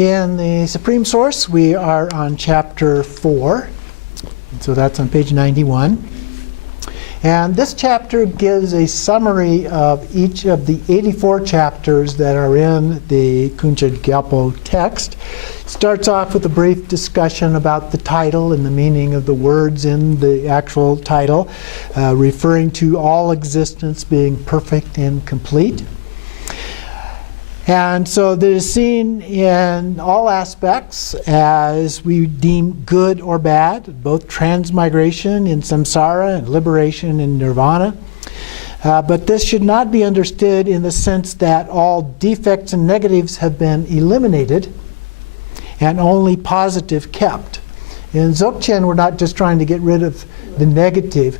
In the Supreme Source, we are on chapter 4. So that's on page 91. And this chapter gives a summary of each of the 84 chapters that are in the Kunjed Gyalpo text. It starts off with a brief discussion about the title and the meaning of the words in the actual title, referring to all existence being perfect and complete. And so it is seen in all aspects as we deem good or bad, both transmigration in samsara and liberation in nirvana. But this should not be understood in the sense that all defects and negatives have been eliminated and only positive kept. In Dzogchen, we're not just trying to get rid of the negative.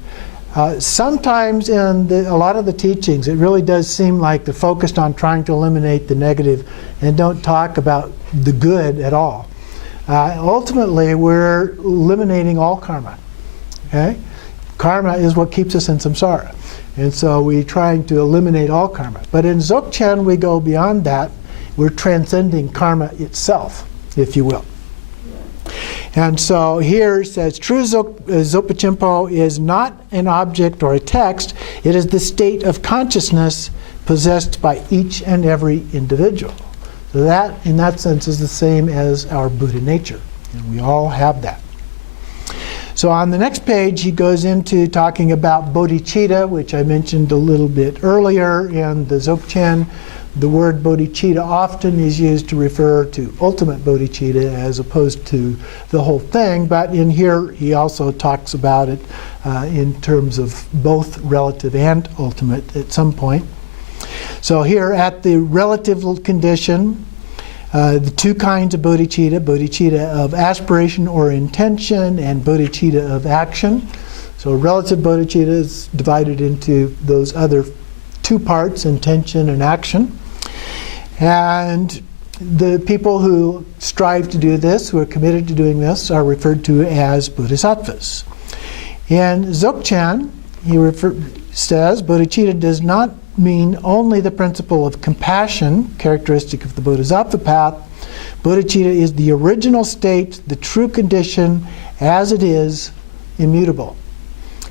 Sometimes in a lot of the teachings, it really does seem like they're focused on trying to eliminate the negative and don't talk about the good at all. Ultimately, we're eliminating all karma. Okay? Karma is what keeps us in samsara. And so we're trying to eliminate all karma. But in Dzogchen, we go beyond that. We're transcending karma itself, if you will. And so here it says, true Zopa Chimpo is not an object or a text. It is the state of consciousness possessed by each and every individual. So that, in that sense, is the same as our Buddha nature. And we all have that. So on the next page, he goes into talking about bodhicitta, which I mentioned a little bit earlier in the Dzogchen. The word bodhicitta often is used to refer to ultimate bodhicitta as opposed to the whole thing, but in here he also talks about it in terms of both relative and ultimate at some point. So here at the relative condition, the two kinds of bodhicitta, bodhicitta of aspiration or intention and bodhicitta of action. So relative bodhicitta is divided into those other two parts, intention and action. And the people who strive to do this, who are committed to doing this, are referred to as bodhisattvas. In Dzogchen, he says, bodhicitta does not mean only the principle of compassion, characteristic of the bodhisattva path. Bodhicitta is the original state, the true condition, as it is, immutable.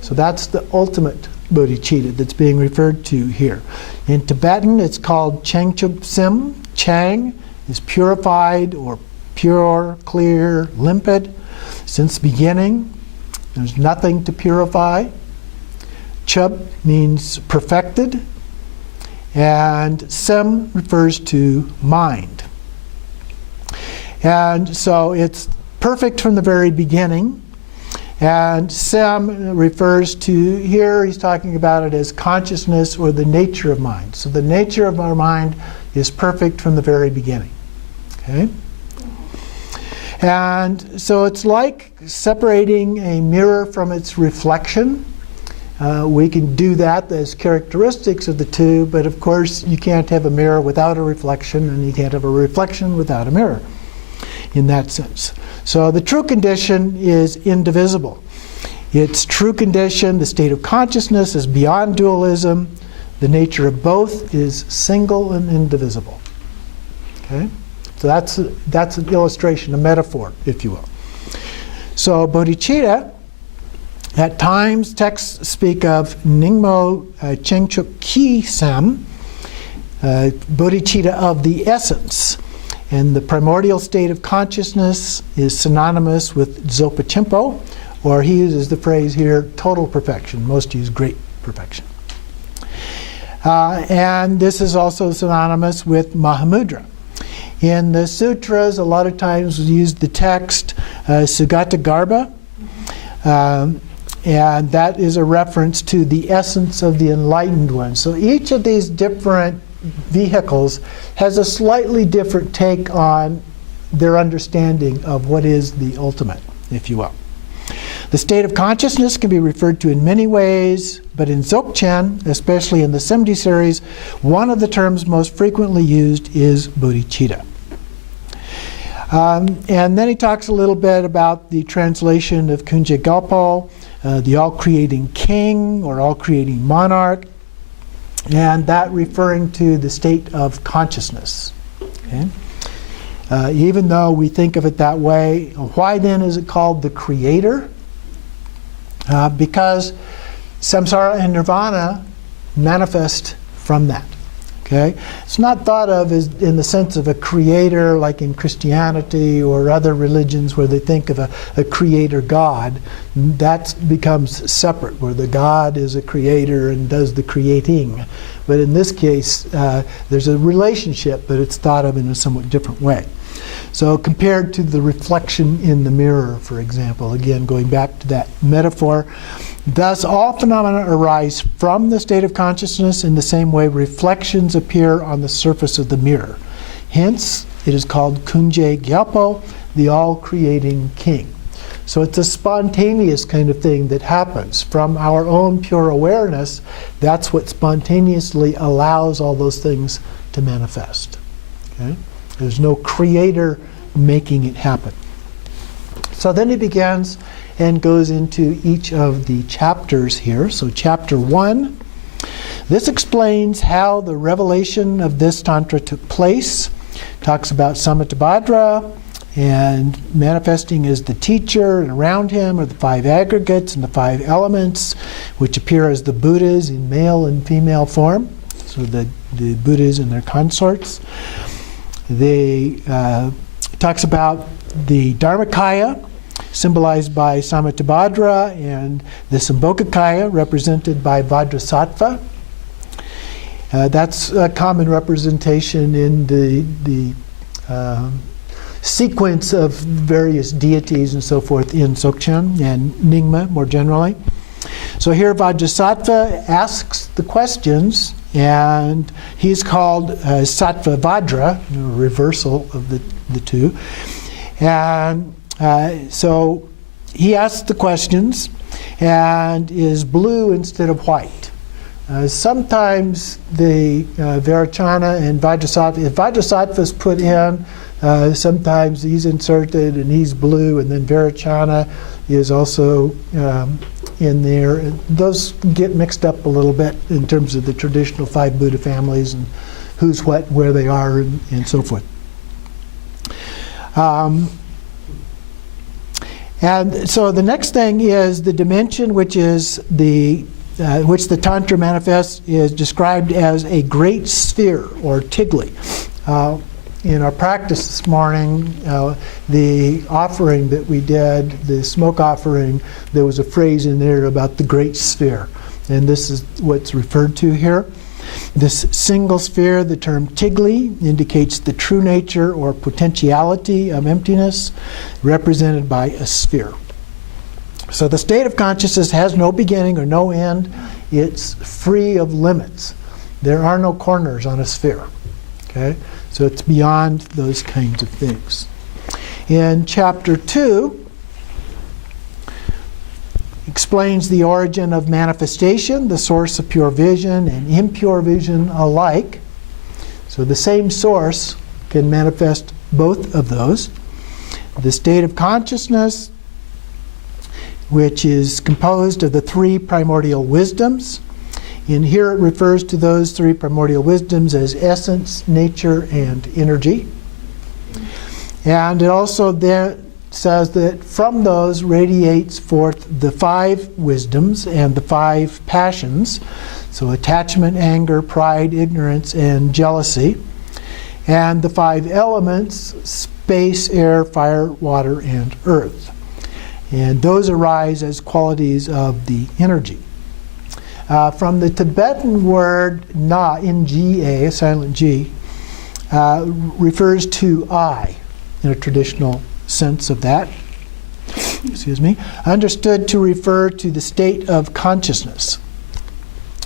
So that's the ultimate bodhicitta that's being referred to here. In Tibetan, it's called Changchub Sim. Chang is purified or pure, clear, limpid. Since the beginning, there's nothing to purify. Chub means perfected. And Sim refers to mind. And so it's perfect from the very beginning. And Sem refers to, here he's talking about it as consciousness or the nature of mind. So the nature of our mind is perfect from the very beginning. Okay? And so it's like separating a mirror from its reflection. We can do that as characteristics of the two, but of course you can't have a mirror without a reflection, and you can't have a reflection without a mirror in that sense. So the true condition is indivisible. Its true condition, the state of consciousness, is beyond dualism. The nature of both is single and indivisible. Okay? So that's an illustration, a metaphor, if you will. So bodhicitta, at times texts speak of Ningmo Chengchuk Ki Sam, bodhicitta of the essence. And the primordial state of consciousness is synonymous with Zopa Chimpo, or he uses the phrase here, total perfection. Most use great perfection. And this is also synonymous with Mahamudra. In the sutras, a lot of times we use the text Sugata Garbha, and that is a reference to the essence of the enlightened one. So each of these different vehicles has a slightly different take on their understanding of what is the ultimate, if you will. The state of consciousness can be referred to in many ways, but in Dzogchen, especially in the Semdi series, one of the terms most frequently used is bodhicitta. And then he talks a little bit about the translation of Kunjed Gyalpo, the all-creating king or all-creating monarch, and that referring to the state of consciousness. Okay? Even though we think of it that way, why then is it called the Creator? Because samsara and nirvana manifest from that. Okay? It's not thought of as in the sense of a creator like in Christianity or other religions where they think of a creator God. That becomes separate, where the God is a creator and does the creating. But in this case, there's a relationship, but it's thought of in a somewhat different way. So compared to the reflection in the mirror, for example, again, going back to that metaphor, thus all phenomena arise from the state of consciousness in the same way reflections appear on the surface of the mirror. Hence, it is called Kunjed Gyalpo, the all-creating king. So it's a spontaneous kind of thing that happens from our own pure awareness. That's what spontaneously allows all those things to manifest. Okay? There's no creator making it happen. So then he begins and goes into each of the chapters here. So chapter 1, this explains how the revelation of this Tantra took place. Talks about Samattabhadra and manifesting as the teacher, and around him are the 5 aggregates and the 5 elements, which appear as the Buddhas in male and female form. So the Buddhas and their consorts. They talks about the Dharmakaya, symbolized by Samattabhadra, and the Sambhogakaya, represented by Vajrasattva. That's a common representation in the sequence of various deities and so forth in Dzogchen and Nyingma more generally. So here Vajrasattva asks the questions, and he's called Sattva Vajra, reversal of the two. And so he asks the questions and is blue instead of white. Sometimes the Vairocana and Vajrasattva, if Vajrasattva is put in, sometimes he's inserted and he's blue, and then Vairocana is also in there. And those get mixed up a little bit in terms of the traditional 5 Buddha families and who's what, where they are, and so forth. And so the next thing is the dimension, which is which the Tantra manifests, is described as a great sphere, or tigli. In our practice this morning, the offering that we did, the smoke offering, there was a phrase in there about the great sphere. And this is what's referred to here. This single sphere, the term tigli, indicates the true nature or potentiality of emptiness, represented by a sphere. So the state of consciousness has no beginning or no end. It's free of limits. There are no corners on a sphere. Okay? So it's beyond those kinds of things. In chapter 2, explains the origin of manifestation, the source of pure vision and impure vision alike. So the same source can manifest both of those. The state of consciousness, which is composed of the 3 primordial wisdoms. In here it refers to those 3 primordial wisdoms as essence, nature, and energy. And it also then says that from those radiates forth the 5 wisdoms and the 5 passions. So attachment, anger, pride, ignorance, and jealousy. And the 5 elements, space, air, fire, water, and earth. And those arise as qualities of the energy. From the Tibetan word na, Nga, silent G, refers to I in a traditional sense of that. Excuse me. Understood to refer to the state of consciousness.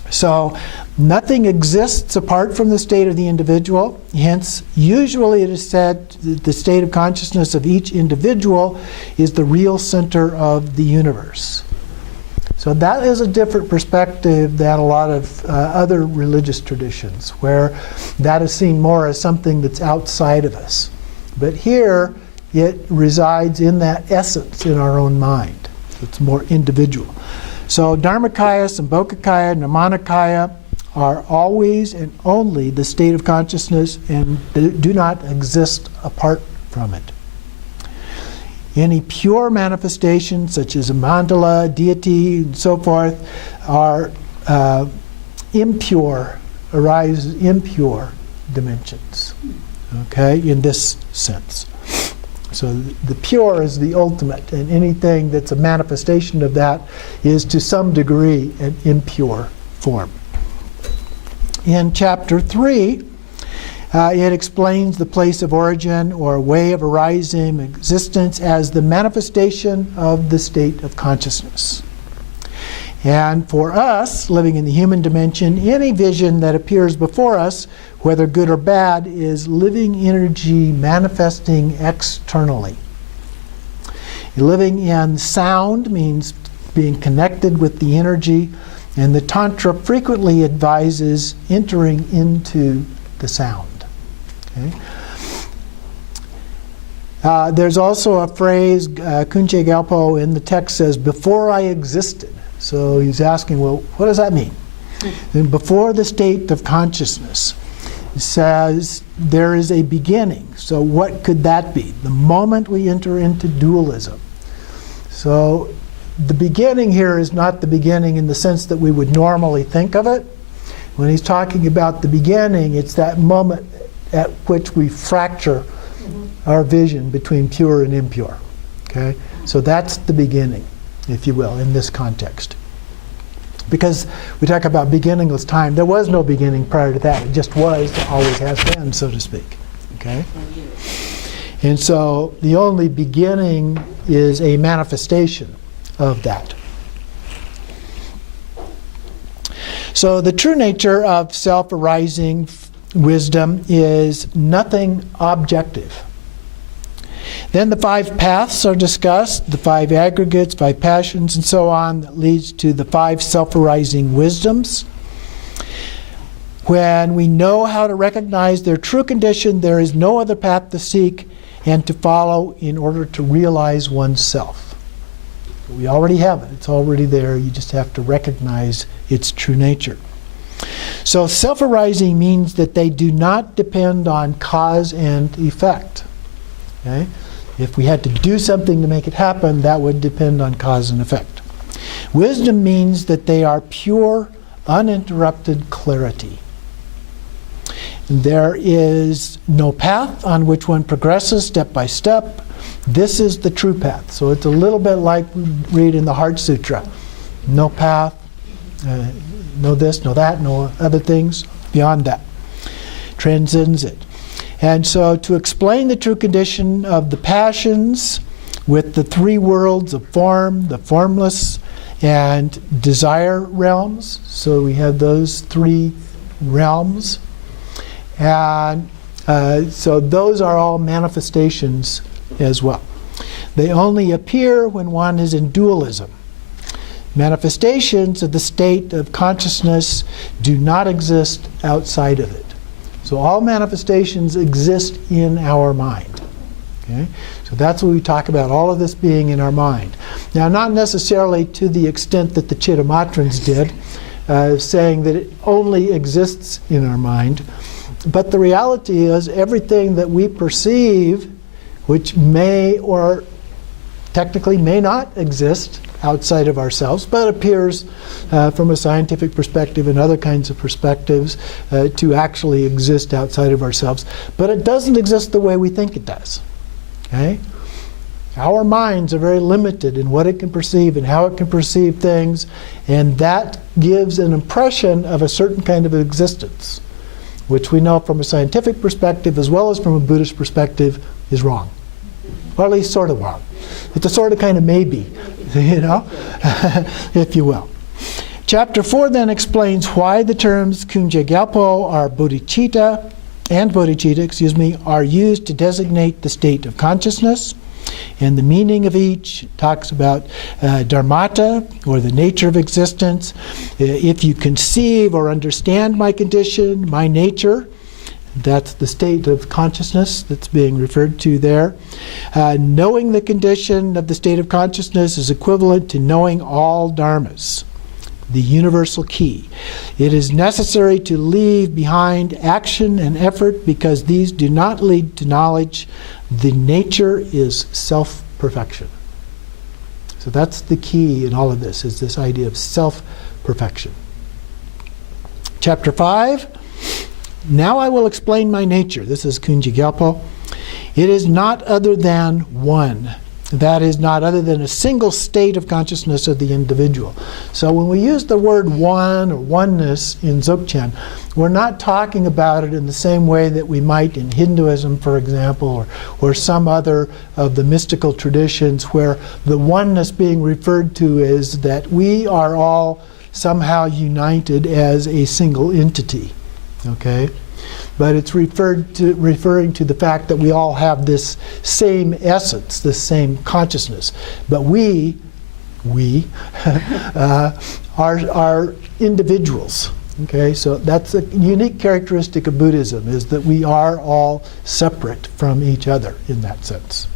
So nothing exists apart from the state of the individual. Hence, usually it is said that the state of consciousness of each individual is the real center of the universe. So that is a different perspective than a lot of other religious traditions, where that is seen more as something that's outside of us. But here, it resides in that essence in our own mind. It's more individual. So Dharmakaya, Sambhogakaya, Nirmanakaya are always and only the state of consciousness and do not exist apart from it. Any pure manifestations, such as a mandala, deity, and so forth, are impure, arise as impure dimensions, okay, in this sense. So the pure is the ultimate, and anything that's a manifestation of that is to some degree an impure form. In chapter 3, it explains the place of origin or way of arising existence as the manifestation of the state of consciousness. And for us, living in the human dimension, any vision that appears before us, whether good or bad, is living energy manifesting externally. Living in sound means being connected with the energy, and the Tantra frequently advises entering into the sound. Okay. There's also a phrase, Kunjed Gyalpo in the text says, before I existed. So he's asking, well, what does that mean? And before the state of consciousness, it says there is a beginning. So what could that be? The moment we enter into dualism. So the beginning here is not the beginning in the sense that we would normally think of it. When he's talking about the beginning, it's that moment at which we fracture our vision between pure and impure. Okay? So that's the beginning, if you will, in this context. Because we talk about beginningless time, there was no beginning prior to that. It just was, always has been, so to speak. Okay? And so the only beginning is a manifestation of that. So the true nature of self-arising wisdom is nothing objective. Then the 5 paths are discussed, the 5 aggregates, 5 passions, and so on, that leads to the 5 self-arising wisdoms. When we know how to recognize their true condition, there is no other path to seek and to follow in order to realize oneself. We already have it. It's already there. You just have to recognize its true nature. So self-arising means that they do not depend on cause and effect. Okay? If we had to do something to make it happen, that would depend on cause and effect. Wisdom means that they are pure, uninterrupted clarity. There is no path on which one progresses step by step. This is the true path. So it's a little bit like we read in the Heart Sutra. No path, no this, no that, no other things beyond that. Transcends it. And so to explain the true condition of the passions with the 3 worlds of form, the formless, and desire realms. So we have those 3 realms. And so those are all manifestations as well. They only appear when one is in dualism. Manifestations of the state of consciousness do not exist outside of it. So all manifestations exist in our mind. Okay? So that's what we talk about, all of this being in our mind. Now, not necessarily to the extent that the Chittamatrans did, saying that it only exists in our mind, but the reality is everything that we perceive, which may or technically may not exist outside of ourselves, but appears from a scientific perspective and other kinds of perspectives to actually exist outside of ourselves. But it doesn't exist the way we think it does. Okay? Our minds are very limited in what it can perceive and how it can perceive things, and that gives an impression of a certain kind of existence, which we know from a scientific perspective as well as from a Buddhist perspective is wrong. Or at least sort of wrong. It's a sort of kind of maybe, you know, if you will. Chapter 4 then explains why the terms Kunjed Gyalpo are bodhicitta, are used to designate the state of consciousness. And the meaning of each talks about dharmata, or the nature of existence. If you conceive or understand my condition, my nature, that's the state of consciousness that's being referred to there. Knowing the condition of the state of consciousness is equivalent to knowing all dharmas. the universal key. It is necessary to leave behind action and effort because these do not lead to knowledge. The nature is self-perfection. So that's the key in all of this, is this idea of self-perfection. Chapter 5, now I will explain my nature. This is Kunjed Gyalpo. It is not other than one. That is not other than a single state of consciousness of the individual. So when we use the word one or oneness in Dzogchen, we're not talking about it in the same way that we might in Hinduism, for example, or some other of the mystical traditions where the oneness being referred to is that we are all somehow united as a single entity. Okay? But it's referring to the fact that we all have this same essence, this same consciousness. But we are individuals. Okay, so that's a unique characteristic of Buddhism, is that we are all separate from each other in that sense.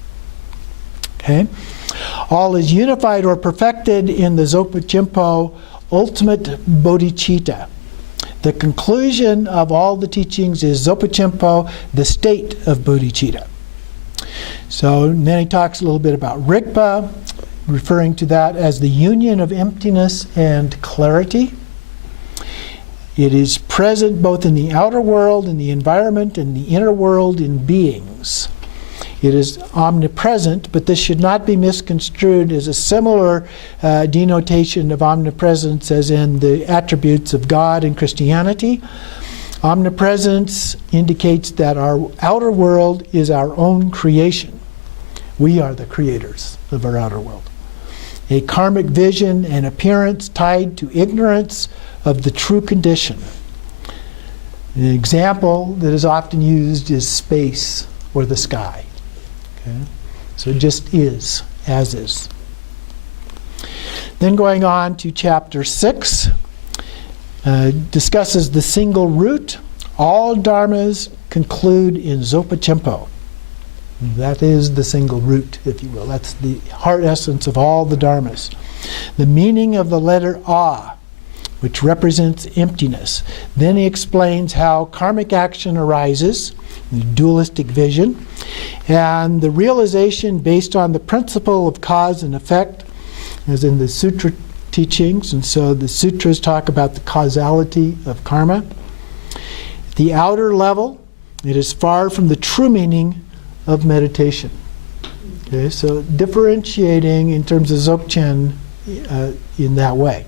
Okay, all is unified or perfected in the Dzogchen Gyalpo ultimate bodhicitta. The conclusion of all the teachings is Dzogchen Gyalpo, the state of bodhicitta. So then he talks a little bit about Rigpa, referring to that as the union of emptiness and clarity. It is present both in the outer world, in the environment, and the inner world in beings. It is omnipresent, but this should not be misconstrued as a similar denotation of omnipresence as in the attributes of God in Christianity. Omnipresence indicates that our outer world is our own creation. We are the creators of our outer world. A karmic vision and appearance tied to ignorance of the true condition. An example that is often used is space or the sky. Okay? So it just is, as is. Then going on to chapter 6, discusses the single root. All dharmas conclude in Dzogchen Gyalpo. That is the single root, if you will. That's the heart essence of all the dharmas. The meaning of the letter A, which represents emptiness. Then he explains how karmic action arises, the dualistic vision, and the realization based on the principle of cause and effect, as in the sutra teachings. And so the sutras talk about the causality of karma. At the outer level, it is far from the true meaning of meditation. Okay, so differentiating in terms of Dzogchen in that way.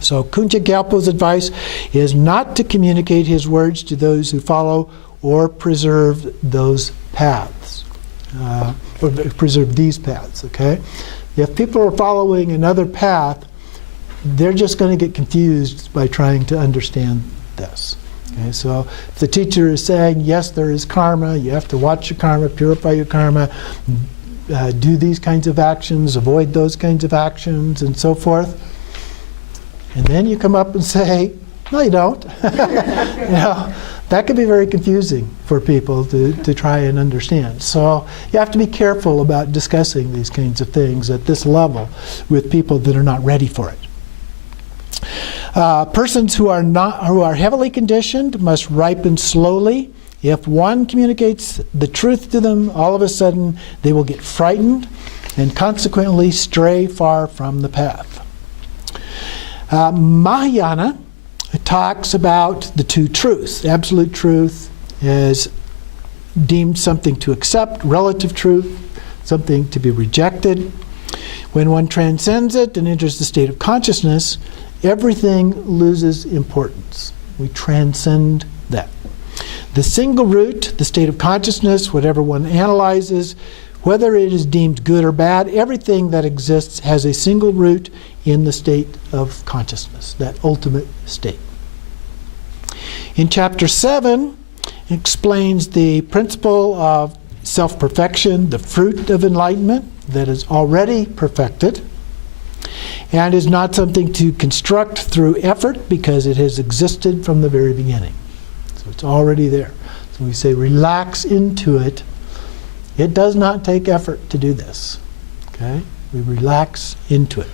So Kunjed Gyalpo's advice is not to communicate his words to those who follow or preserve those paths, or preserve these paths, okay? If people are following another path, they're just going to get confused by trying to understand this. Okay, so if the teacher is saying, yes, there is karma, you have to watch your karma, purify your karma, do these kinds of actions, avoid those kinds of actions, and so forth, and then you come up and say, no, you don't. You know, that can be very confusing for people to try and understand. So you have to be careful about discussing these kinds of things at this level with people that are not ready for it. Persons who are heavily conditioned must ripen slowly. If one communicates the truth to them, all of a sudden they will get frightened and consequently stray far from the path. Mahayana talks about the two truths. Absolute truth is deemed something to accept, relative truth, something to be rejected. When one transcends it and enters the state of consciousness, everything loses importance. We transcend that. The single root, the state of consciousness, whatever one analyzes, whether it is deemed good or bad, everything that exists has a single root in the state of consciousness, that ultimate state. In chapter 7, it explains the principle of self-perfection, the fruit of enlightenment that is already perfected, and is not something to construct through effort because it has existed from the very beginning. So it's already there. So we say relax into it. It does not take effort to do this. Okay? We relax into it.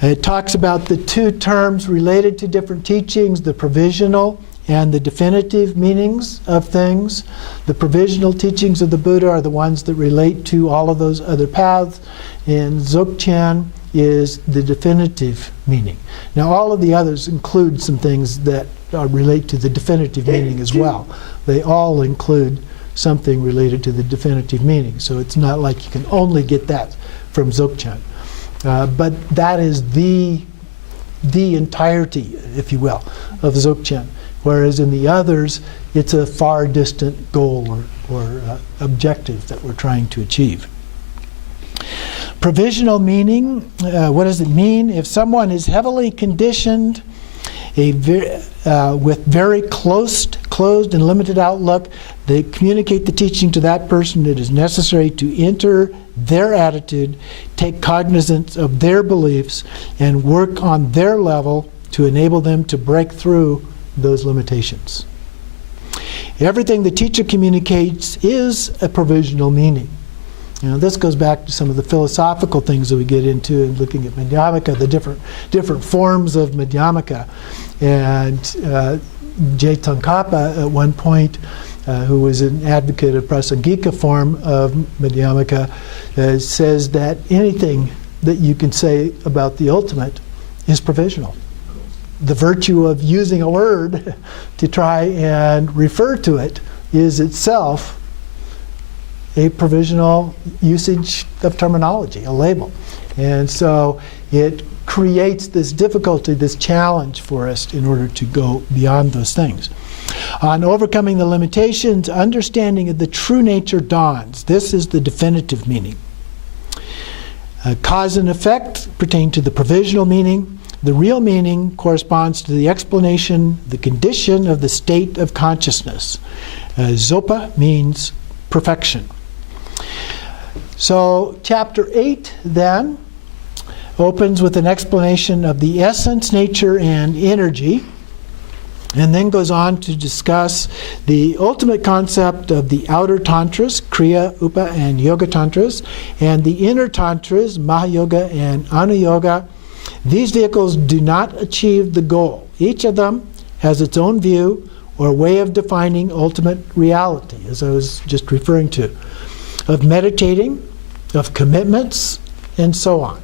It talks about the two terms related to different teachings, the provisional and the definitive meanings of things. The provisional teachings of the Buddha are the ones that relate to all of those other paths, and Dzogchen is the definitive meaning. Now, all of the others include some things that relate to the definitive meaning as well. They all include something related to the definitive meaning, so it's not like you can only get that from Dzogchen. But that is the entirety, if you will, of Dzogchen. Whereas in the others, it's a far distant goal or objective that we're trying to achieve. Provisional meaning, what does it mean? If someone is heavily conditioned, with very closed and limited outlook, they communicate the teaching to that person. It is necessary to enter their attitude, take cognizance of their beliefs, and work on their level to enable them to break through those limitations. Everything the teacher communicates is a provisional meaning. You know, this goes back to some of the philosophical things that we get into in looking at Madhyamaka, the different forms of Madhyamaka. And J. Tsongkhapa at one point, who was an advocate of Prasangika form of Madhyamaka, says that anything that you can say about the ultimate is provisional. The virtue of using a word to try and refer to it is itself a provisional usage of terminology, a label. And so it creates this difficulty, this challenge for us in order to go beyond those things. On overcoming the limitations, understanding of the true nature dawns. This is the definitive meaning. Cause and effect pertain to the provisional meaning. The real meaning corresponds to the explanation, the condition of the state of consciousness. Zopa means perfection. So chapter 8 then opens with an explanation of the essence, nature, and energy, and then goes on to discuss the ultimate concept of the outer tantras, Kriya, Upa, and Yoga tantras, and the inner tantras, Mahayoga and Anuyoga. These vehicles do not achieve the goal. Each of them has its own view or way of defining ultimate reality, as I was just referring to, of meditating, of commitments, and so on.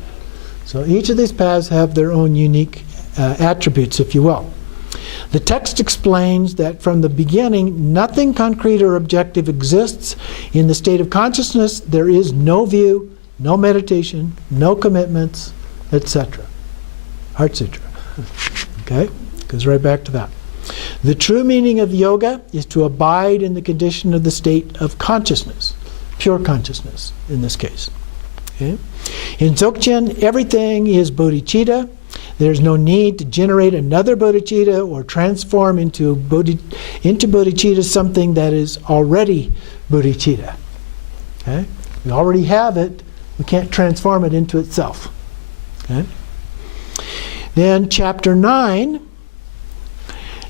So each of these paths have their own unique attributes, if you will. The text explains that from the beginning, nothing concrete or objective exists. In the state of consciousness, there is no view, no meditation, no commitments, etc. Heart Sutra. Okay? Goes right back to that. The true meaning of yoga is to abide in the condition of the state of consciousness, pure consciousness in this case. Okay? In Dzogchen, everything is bodhicitta. There's no need to generate another bodhicitta or transform into bodhicitta something that is already bodhicitta. Okay? We already have it. We can't transform it into itself. Okay? Then chapter 9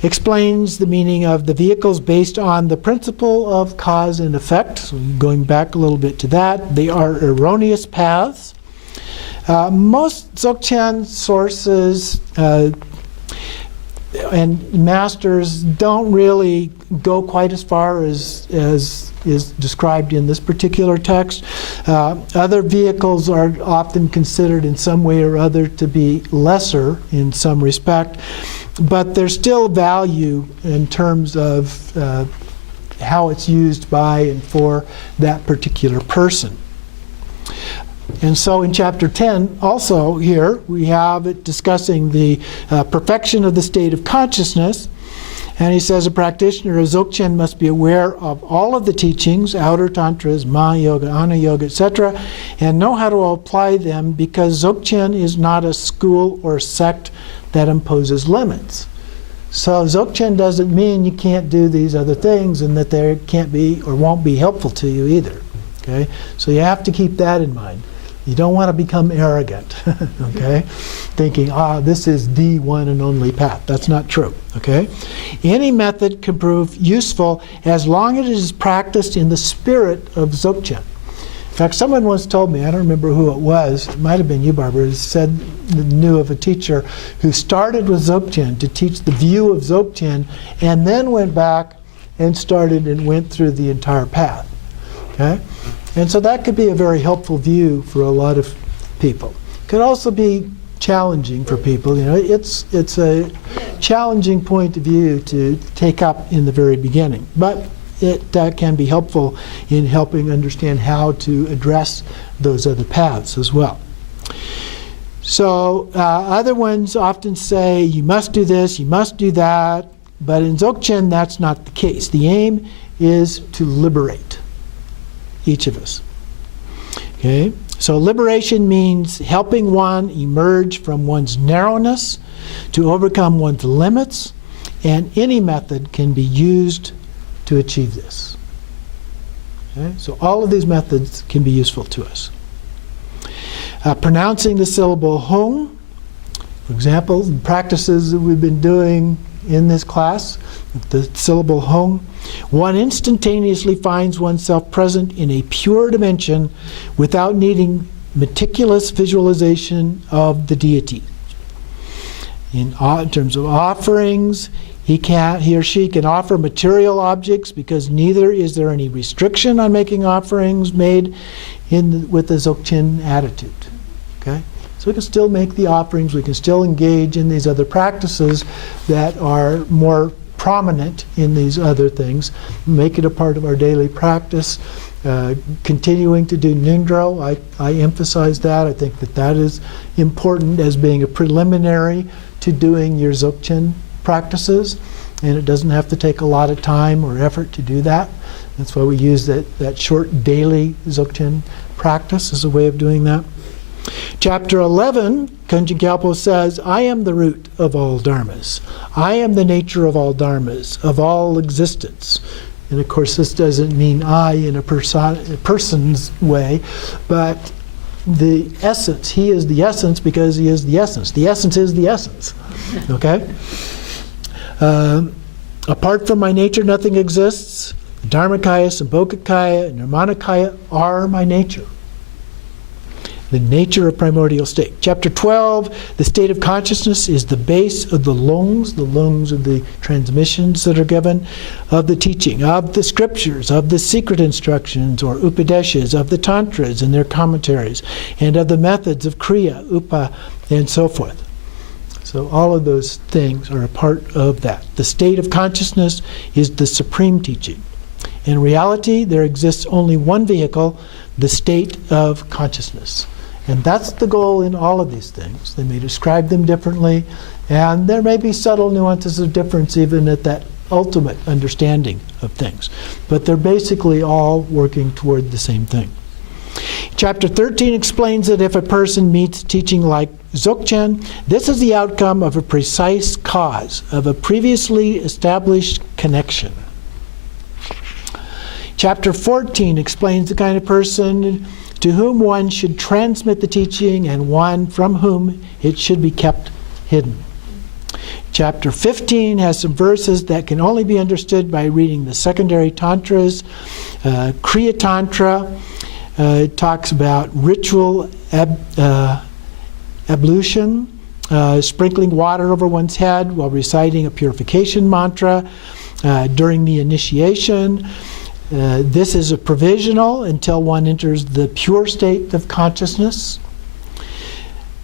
explains the meaning of the vehicles based on the principle of cause and effect. So going back a little bit to that, they are erroneous paths. Most Dzogchen sources and masters don't really go quite as far as is described in this particular text. Other vehicles are often considered in some way or other to be lesser in some respect, but there's still value in terms of how it's used by and for that particular person. And so in chapter 10, also here, we have it discussing the perfection of the state of consciousness. And he says a practitioner of Dzogchen must be aware of all of the teachings, outer tantras, Mahayoga, Anuyoga, etc., and know how to apply them, because Dzogchen is not a school or sect that imposes limits. So Dzogchen doesn't mean you can't do these other things and that they can't be or won't be helpful to you either. Okay? So you have to keep that in mind. You don't want to become arrogant, okay? Thinking, this is the one and only path. That's not true, okay? Any method can prove useful as long as it is practiced in the spirit of Dzogchen. In fact, someone once told me, I don't remember who it was, it might have been you, Barbara, knew of a teacher who started with Dzogchen to teach the view of Dzogchen and then went back and started and went through the entire path. Okay? And so that could be a very helpful view for a lot of people. Could also be challenging for people. You know, it's a challenging point of view to take up in the very beginning, but it can be helpful in helping understand how to address those other paths as well. So other ones often say you must do this, you must do that, but in Dzogchen that's not the case. The aim is to liberate each of us. Okay? So liberation means helping one emerge from one's narrowness to overcome one's limits, and any method can be used to achieve this. Okay? So all of these methods can be useful to us. Pronouncing the syllable hung, for example, the practices that we've been doing in this class, the syllable hung, one instantaneously finds oneself present in a pure dimension without needing meticulous visualization of the deity. In terms of offerings, he or she can offer material objects because neither is there any restriction on making offerings made with the Dzogchen attitude. Okay? So we can still make the offerings, we can still engage in these other practices that are more prominent in these other things, make it a part of our daily practice. Continuing to do Nyingdro, I emphasize that. I think that is important as being a preliminary to doing your Dzogchen practices, and it doesn't have to take a lot of time or effort to do that. That's why we use that short daily Dzogchen practice as a way of doing that. Chapter 11, Kunjed Gyalpo says, I am the root of all dharmas. I am the nature of all dharmas, of all existence. And of course this doesn't mean I in a person's way, but the essence. He is the essence because he is the essence. The essence is the essence. Okay? Apart from my nature, nothing exists. Dharmakaya, Sambhogakaya, and Nirmanakaya are my nature. The nature of primordial state. Chapter 12, the state of consciousness is the base of the lungs. The lungs are the transmissions that are given of the teaching, of the scriptures, of the secret instructions or upadeshas, of the tantras and their commentaries, and of the methods of kriya, upa, and so forth. So all of those things are a part of that. The state of consciousness is the supreme teaching. In reality, there exists only one vehicle, the state of consciousness. And that's the goal in all of these things. They may describe them differently, and there may be subtle nuances of difference even at that ultimate understanding of things. But they're basically all working toward the same thing. Chapter 13 explains that if a person meets teaching like Dzogchen, this is the outcome of a precise cause, of a previously established connection. Chapter 14 explains the kind of person to whom one should transmit the teaching and one from whom it should be kept hidden. Chapter 15 has some verses that can only be understood by reading the secondary tantras. Kriya Tantra talks about ritual ablution, sprinkling water over one's head while reciting a purification mantra during the initiation. This is a provisional until one enters the pure state of consciousness.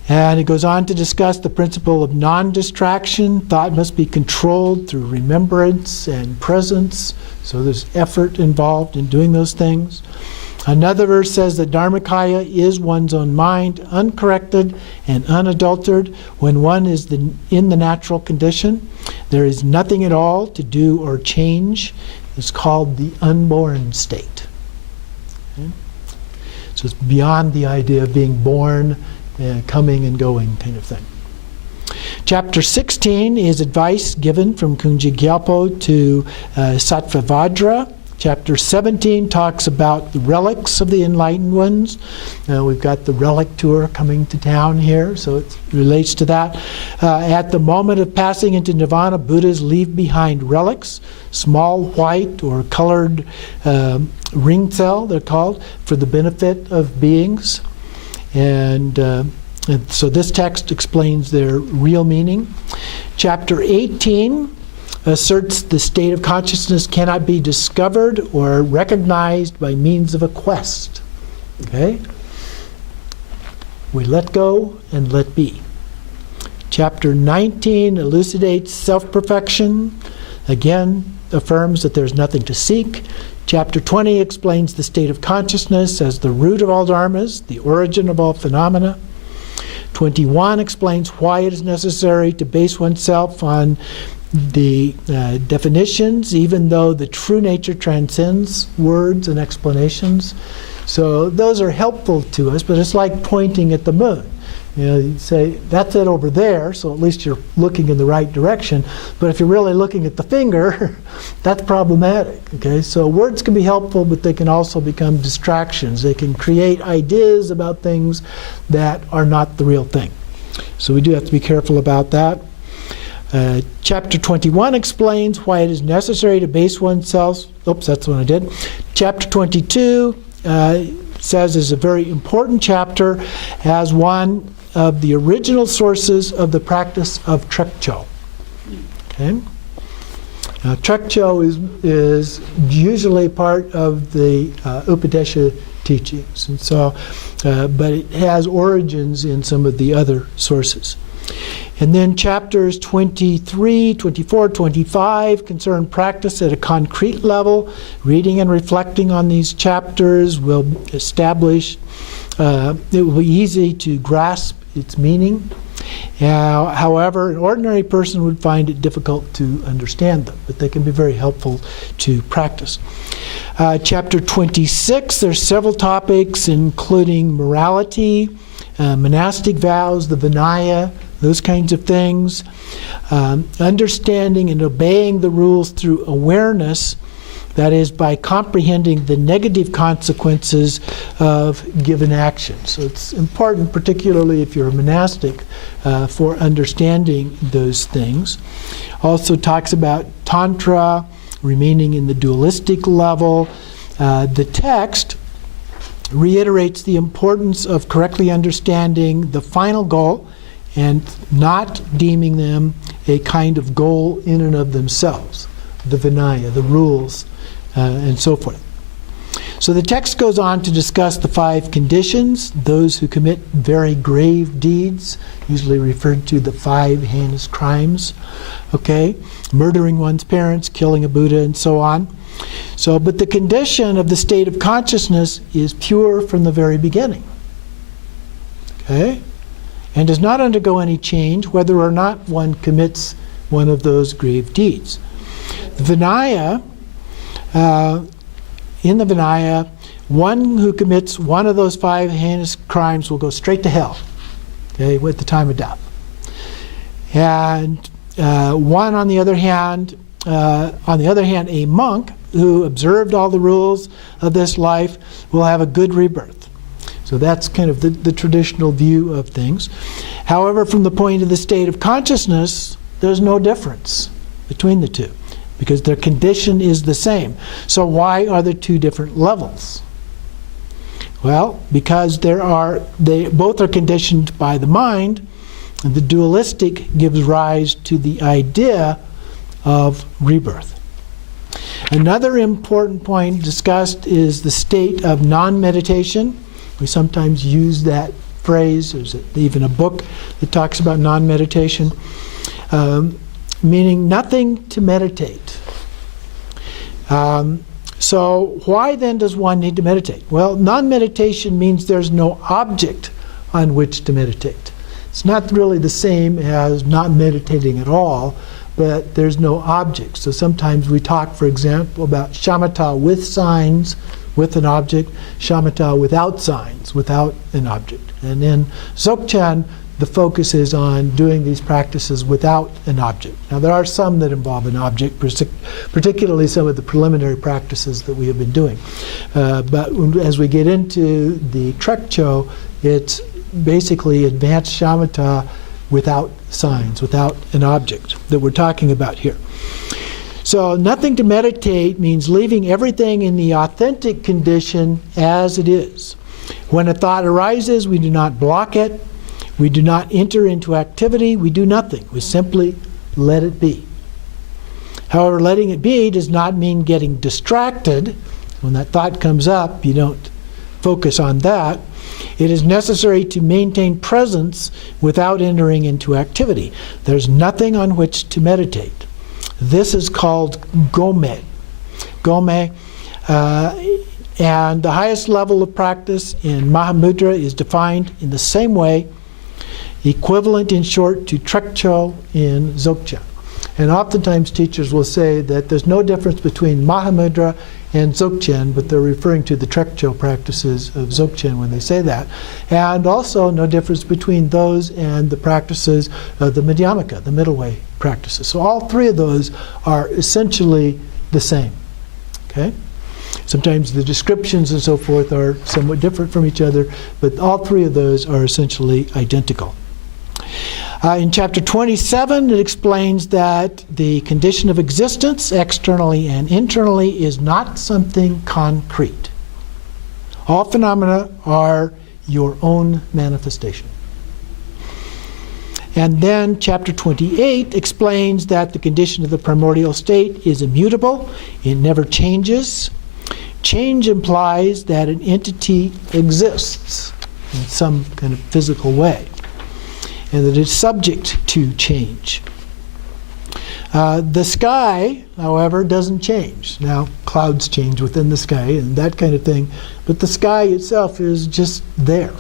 And it goes on to discuss the principle of non-distraction. Thought must be controlled through remembrance and presence. So there's effort involved in doing those things. Another verse says that Dharmakaya is one's own mind, uncorrected and unadulterated when one is in the natural condition. There is nothing at all to do or change. It's called the unborn state. Okay? So it's beyond the idea of being born, coming and going kind of thing. Chapter 16 is advice given from Kunjed Gyalpo to Sattvavajra, Chapter 17 talks about the relics of the enlightened ones. We've got the relic tour coming to town here, so it relates to that. At the moment of passing into nirvana, Buddhas leave behind relics, small white or colored ring cell, they're called, for the benefit of beings. And so this text explains their real meaning. Chapter 18 asserts the state of consciousness cannot be discovered or recognized by means of a quest. Okay? We let go and let be. Chapter 19 elucidates self-perfection. Again, affirms that there's nothing to seek. Chapter 20 explains the state of consciousness as the root of all dharmas, the origin of all phenomena. 21 explains why it is necessary to base oneself on the definitions, even though the true nature transcends words and explanations. So those are helpful to us, but it's like pointing at the moon. You say, that's it over there, so at least you're looking in the right direction. But if you're really looking at the finger, that's problematic. Okay? So words can be helpful, but they can also become distractions. They can create ideas about things that are not the real thing. So we do have to be careful about that. Chapter 21 explains why it is necessary to base oneself. Oops, that's the one I did. Chapter 22 says is a very important chapter as one of the original sources of the practice of trekcho. Okay? Now, trekcho is usually part of the Upadesha teachings, and so, but it has origins in some of the other sources. And then chapters 23, 24, 25 concern practice at a concrete level. Reading and reflecting on these chapters will establish, it will be easy to grasp its meaning. However, an ordinary person would find it difficult to understand them, but they can be very helpful to practice. Chapter 26, there's several topics, including morality, monastic vows, the Vinaya, those kinds of things. Understanding and obeying the rules through awareness, that is, by comprehending the negative consequences of given action. So it's important, particularly if you're a monastic, for understanding those things. Also talks about Tantra, remaining in the dualistic level. The text reiterates the importance of correctly understanding the final goal and not deeming them a kind of goal in and of themselves, the Vinaya, the rules, and so forth. So the text goes on to discuss the 5 conditions. Those who commit very grave deeds, usually referred to the 5 heinous crimes, okay? Murdering one's parents, killing a Buddha, and so on. So, but the condition of the state of consciousness is pure from the very beginning, okay? And does not undergo any change whether or not one commits one of those grave deeds. The Vinaya, in the Vinaya, one who commits one of those 5 heinous crimes will go straight to hell, okay, at the time of death. And one, on the other hand, a monk who observed all the rules of this life will have a good rebirth. So that's kind of the traditional view of things. However, from the point of the state of consciousness, there's no difference between the two, because their condition is the same. So why are there 2 different levels? Well, because they both are conditioned by the mind, and the dualistic gives rise to the idea of rebirth. Another important point discussed is the state of non-meditation. We sometimes use that phrase. There's even a book that talks about non-meditation, meaning nothing to meditate. So why then does one need to meditate? Well, non-meditation means there's no object on which to meditate. It's not really the same as not meditating at all, but there's no object. So sometimes we talk, for example, about shamatha with signs, with an object, shamatha without signs, without an object. And in Dzogchen, the focus is on doing these practices without an object. Now, there are some that involve an object, particularly some of the preliminary practices that we have been doing. But as we get into the Trekcho, it's basically advanced shamatha without signs, without an object that we're talking about here. So nothing to meditate means leaving everything in the authentic condition as it is. When a thought arises, we do not block it. We do not enter into activity. We do nothing. We simply let it be. However, letting it be does not mean getting distracted. When that thought comes up, you don't focus on that. It is necessary to maintain presence without entering into activity. There's nothing on which to meditate. This is called gome. Gome. And the highest level of practice in Mahamudra is defined in the same way, equivalent in short to Trekcho in Dzogchen. And oftentimes teachers will say that there's no difference between Mahamudra and Dzogchen, but they're referring to the Trekcho practices of Dzogchen when they say that. And also no difference between those and the practices of the Madhyamaka, the middle way practices. So all three of those are essentially the same. Okay? Sometimes the descriptions and so forth are somewhat different from each other, but all three of those are essentially identical. In chapter 27, it explains that the condition of existence, externally and internally, is not something concrete. All phenomena are your own manifestation. And then chapter 28 explains that the condition of the primordial state is immutable, it never changes. Change implies that an entity exists in some kind of physical way, and that it's subject to change. The sky, however, doesn't change. Now, clouds change within the sky and that kind of thing, but the sky itself is just there.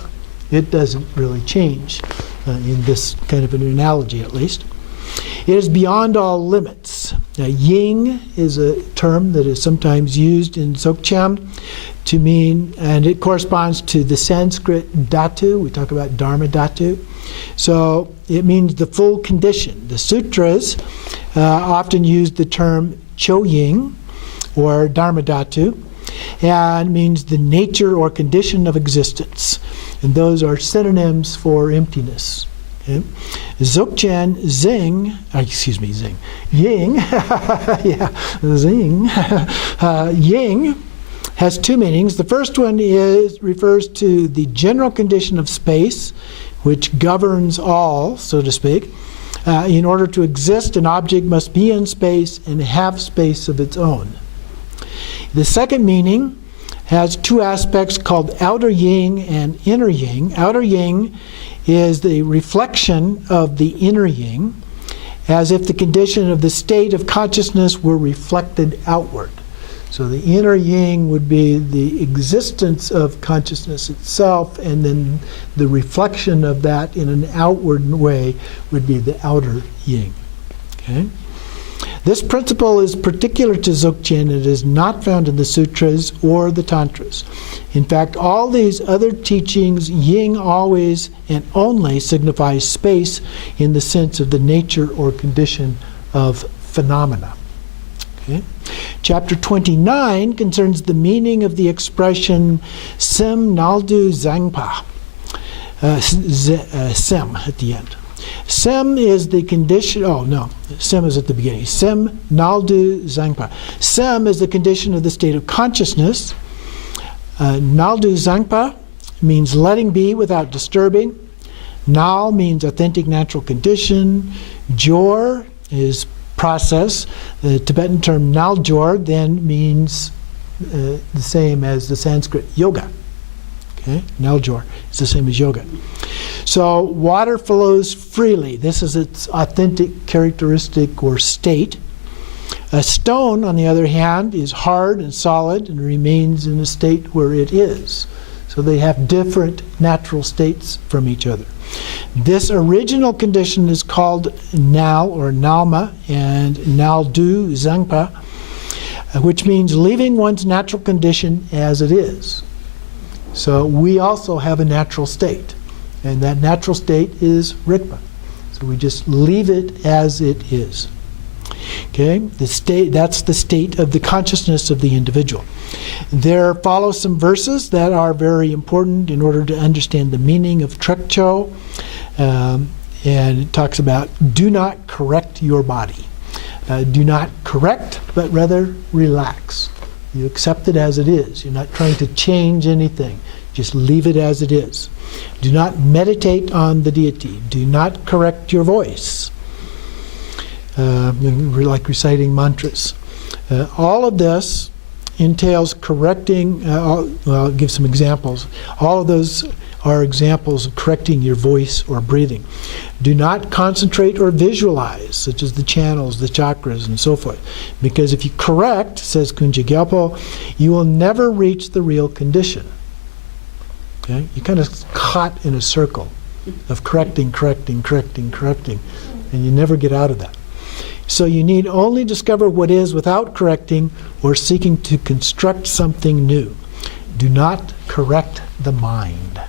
It doesn't really change, in this kind of an analogy at least. It is beyond all limits. Ying is a term that is sometimes used in Dzogchen to mean, and it corresponds to the Sanskrit dhatu. We talk about dharma dhatu. So it means the full condition. The sutras often use the term cho-ying, or dharma dhatu, and means the nature or condition of existence. And those are synonyms for emptiness. Okay? Dzogchen Ying, yeah, Zing, Ying has two meanings. The first one refers to the general condition of space, which governs all, so to speak. In order to exist, an object must be in space and have space of its own. The second meaning has two aspects called outer yin and inner yin. Outer yin is the reflection of the inner yin, as if the condition of the state of consciousness were reflected outward. So the inner yin would be the existence of consciousness itself, and then the reflection of that in an outward way would be the outer yin. Okay? This principle is particular to Dzogchen. It is not found in the sutras or the tantras. In fact, all these other teachings, yin always and only signifies space in the sense of the nature or condition of phenomena. Okay? Chapter 29 concerns the meaning of the expression sem naldu zangpa. Sem at the end. Sem is the condition, sem is at the beginning. Sem naldu zangpa. Sem is the condition of the state of consciousness. Naldu zangpa means letting be without disturbing. Nal means authentic natural condition. Jor is process. The Tibetan term naljor then means the same as the Sanskrit yoga. Okay, naljor is the same as yoga. So water flows freely. This is its authentic characteristic or state. A stone, on the other hand, is hard and solid and remains in a state where it is. So they have different natural states from each other. This original condition is called nal or nalma and naldu zangpa, which means leaving one's natural condition as it is. So we also have a natural state. And that natural state is Rigpa. So we just leave it as it is. Okay, that's the state of the consciousness of the individual. There follow some verses that are very important in order to understand the meaning of Trekcho. And it talks about, do not correct your body. Do not correct, but rather relax. You accept it as it is. You're not trying to change anything. Just leave it as it is. Do not meditate on the deity. Do not correct your voice. Like reciting mantras. All of this entails correcting, I'll give some examples. All of those are examples of correcting your voice or breathing. Do not concentrate or visualize, such as the channels, the chakras, and so forth. Because if you correct, says Kunjed Gyalpo, you will never reach the real condition. Okay? You're kind of caught in a circle of correcting, and you never get out of that. So you need only discover what is without correcting or seeking to construct something new. Do not correct the mind.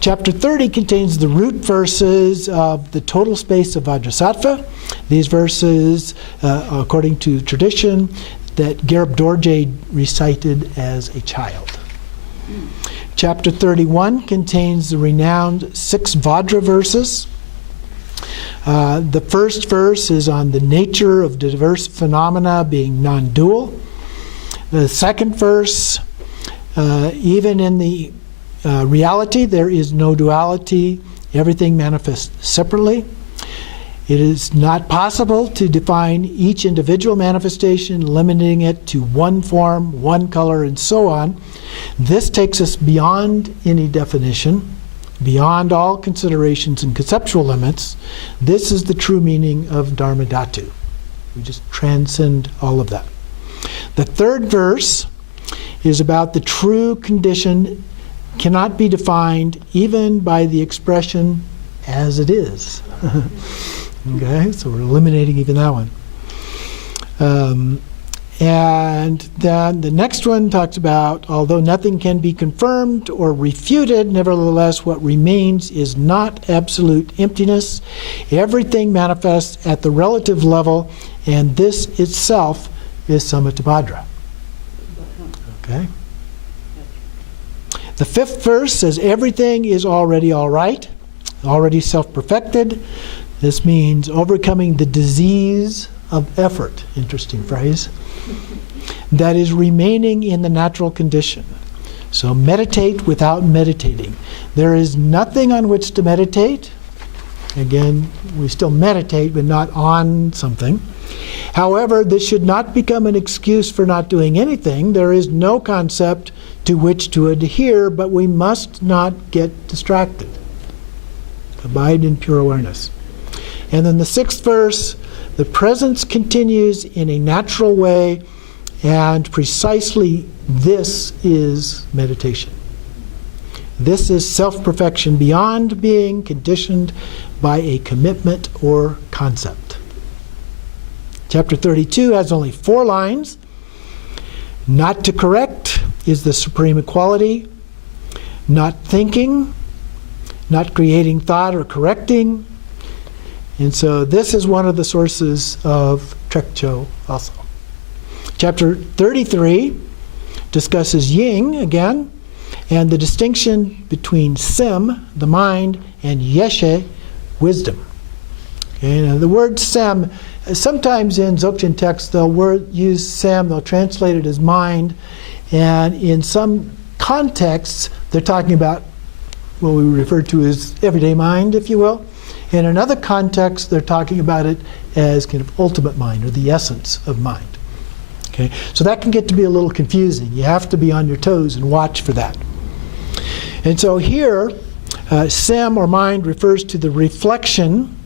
Chapter 30 contains the root verses of the total space of Vajrasattva. These verses, according to tradition, that Gerb Dorje recited as a child. Chapter 31 contains the renowned 6 Vajra verses. The first verse is on the nature of diverse phenomena being non-dual. The second verse, even in the reality, there is no duality. Everything manifests separately. It is not possible to define each individual manifestation, limiting it to one form, one color, and so on. This takes us beyond any definition, beyond all considerations and conceptual limits. This is the true meaning of Dharma Dhatu. We just transcend all of that. The third verse is about the true condition cannot be defined even by the expression as it is. Okay, so we're eliminating even that one. And then the next one talks about, although nothing can be confirmed or refuted, nevertheless what remains is not absolute emptiness. Everything manifests at the relative level, and this itself is Samattabhadra. Okay? The fifth verse says everything is already all right, already self-perfected. This means overcoming the disease of effort, interesting phrase, that is remaining in the natural condition. So meditate without meditating. There is nothing on which to meditate. Again, we still meditate, but not on something. However, this should not become an excuse for not doing anything. There is no concept to which to adhere, but we must not get distracted. Abide in pure awareness. And then the sixth verse, the presence continues in a natural way, and precisely this is meditation. This is self-perfection beyond being conditioned by a commitment or concept. Chapter 32 has only 4 lines. Not to correct is the supreme equality. Not thinking, not creating thought or correcting. And so this is one of the sources of Trekcho also. Chapter 33 discusses Ying again, and the distinction between Sem, the mind, and Yeshe, wisdom. Okay, now the word Sem, sometimes in Dzogchen texts they'll use Sem, they'll translate it as mind, and in some contexts they're talking about what we refer to as everyday mind, if you will. In another context, they're talking about it as kind of ultimate mind, or the essence of mind. Okay? So that can get to be a little confusing. You have to be on your toes and watch for that. And so here, Sem, or mind, refers to the reflection,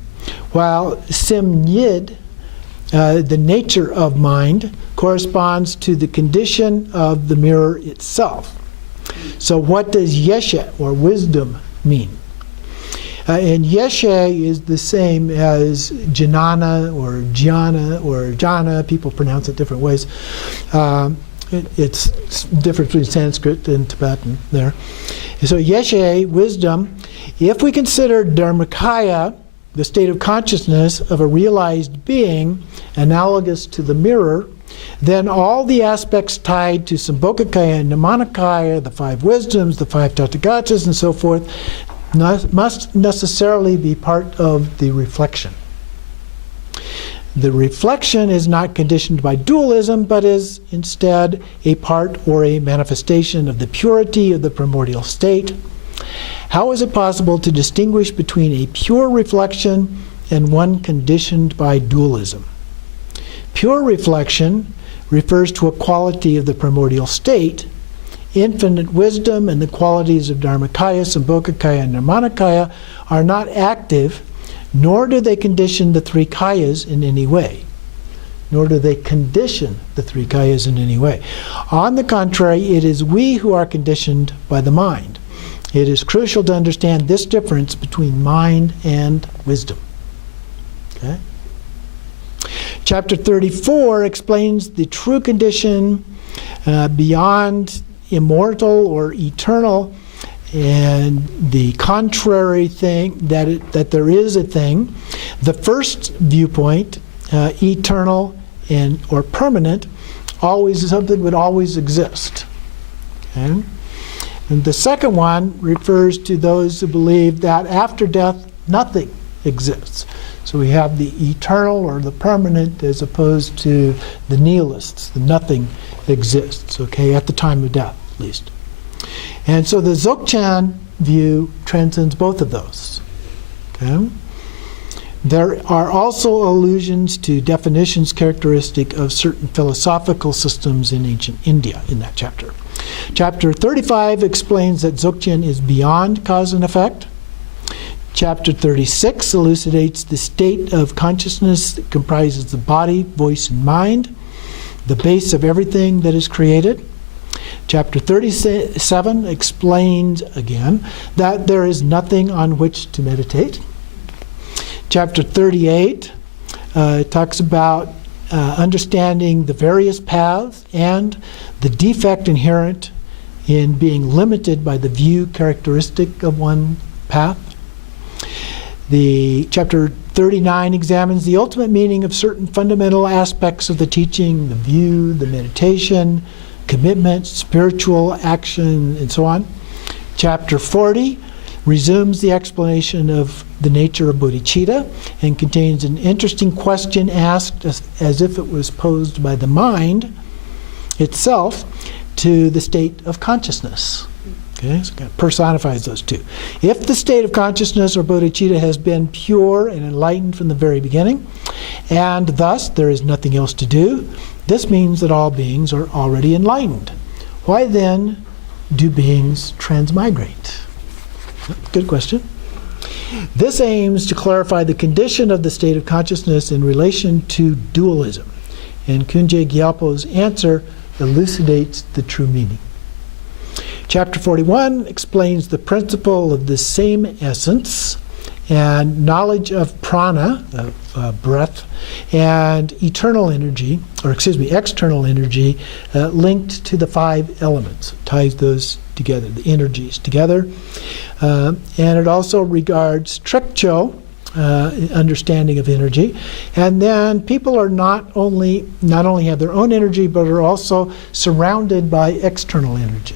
while Sem Yid, the nature of mind, corresponds to the condition of the mirror itself. So what does Yeshe, or wisdom, mean? And Yeshe is the same as Jnana or Jnana or Jhana. People pronounce it different ways. It's different between Sanskrit and Tibetan there. So Yeshe, wisdom, if we consider Dharmakaya, the state of consciousness of a realized being, analogous to the mirror, then all the aspects tied to Sambhogakaya and Nirmanakaya, the five wisdoms, the five Tathagatas, and so forth, must necessarily be part of the reflection. The reflection is not conditioned by dualism, but is instead a part or a manifestation of the purity of the primordial state. How is it possible to distinguish between a pure reflection and one conditioned by dualism? Pure reflection refers to a quality of the primordial state. Infinite wisdom and the qualities of Dharmakaya, Sambhogakaya, and Nirmanakaya are not active, nor do they condition the three kayas in any way. On the contrary, it is we who are conditioned by the mind. It is crucial to understand this difference between mind and wisdom. Okay? Chapter 34 explains the true condition beyond immortal or eternal, and the contrary thing, that there is a thing. The first viewpoint, eternal and or permanent, always something would always exist. Okay? And the second one refers to those who believe that after death nothing exists. So we have the eternal or the permanent as opposed to the nihilists, the nothing exists, okay, at the time of death at least. And so the Dzogchen view transcends both of those. Okay? There are also allusions to definitions characteristic of certain philosophical systems in ancient India in that chapter. Chapter 35 explains that Dzogchen is beyond cause and effect. Chapter 36 elucidates the state of consciousness that comprises the body, voice, and mind, the base of everything that is created. Chapter 37 explains, again, that there is nothing on which to meditate. Chapter 38 talks about understanding the various paths and the defect inherent in being limited by the view characteristic of one path. The chapter 39 examines the ultimate meaning of certain fundamental aspects of the teaching, the view, the meditation, commitment, spiritual action, and so on. Chapter 40 resumes the explanation of the nature of bodhicitta and contains an interesting question asked as if it was posed by the mind itself to the state of consciousness. Okay, so it personifies those two. If the state of consciousness or bodhicitta has been pure and enlightened from the very beginning, and thus there is nothing else to do, this means that all beings are already enlightened. Why then do beings transmigrate? Good question. This aims to clarify the condition of the state of consciousness in relation to dualism, and Kunjed Gyalpo's answer elucidates the true meaning. Chapter 41 explains the principle of the same essence and knowledge of prana, of breath, and external energy linked to the five elements. It ties those together, the energies together. And it also regards trekcho, understanding of energy. And then people are not only have their own energy, but are also surrounded by external energy.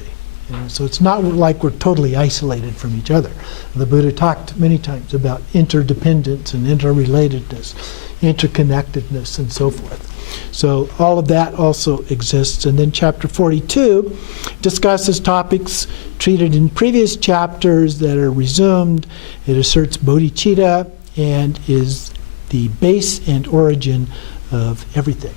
So it's not like we're totally isolated from each other. The Buddha talked many times about interdependence and interrelatedness, interconnectedness, and so forth. So all of that also exists. And then chapter 42 discusses topics treated in previous chapters that are resumed. It asserts bodhicitta and is the base and origin of everything.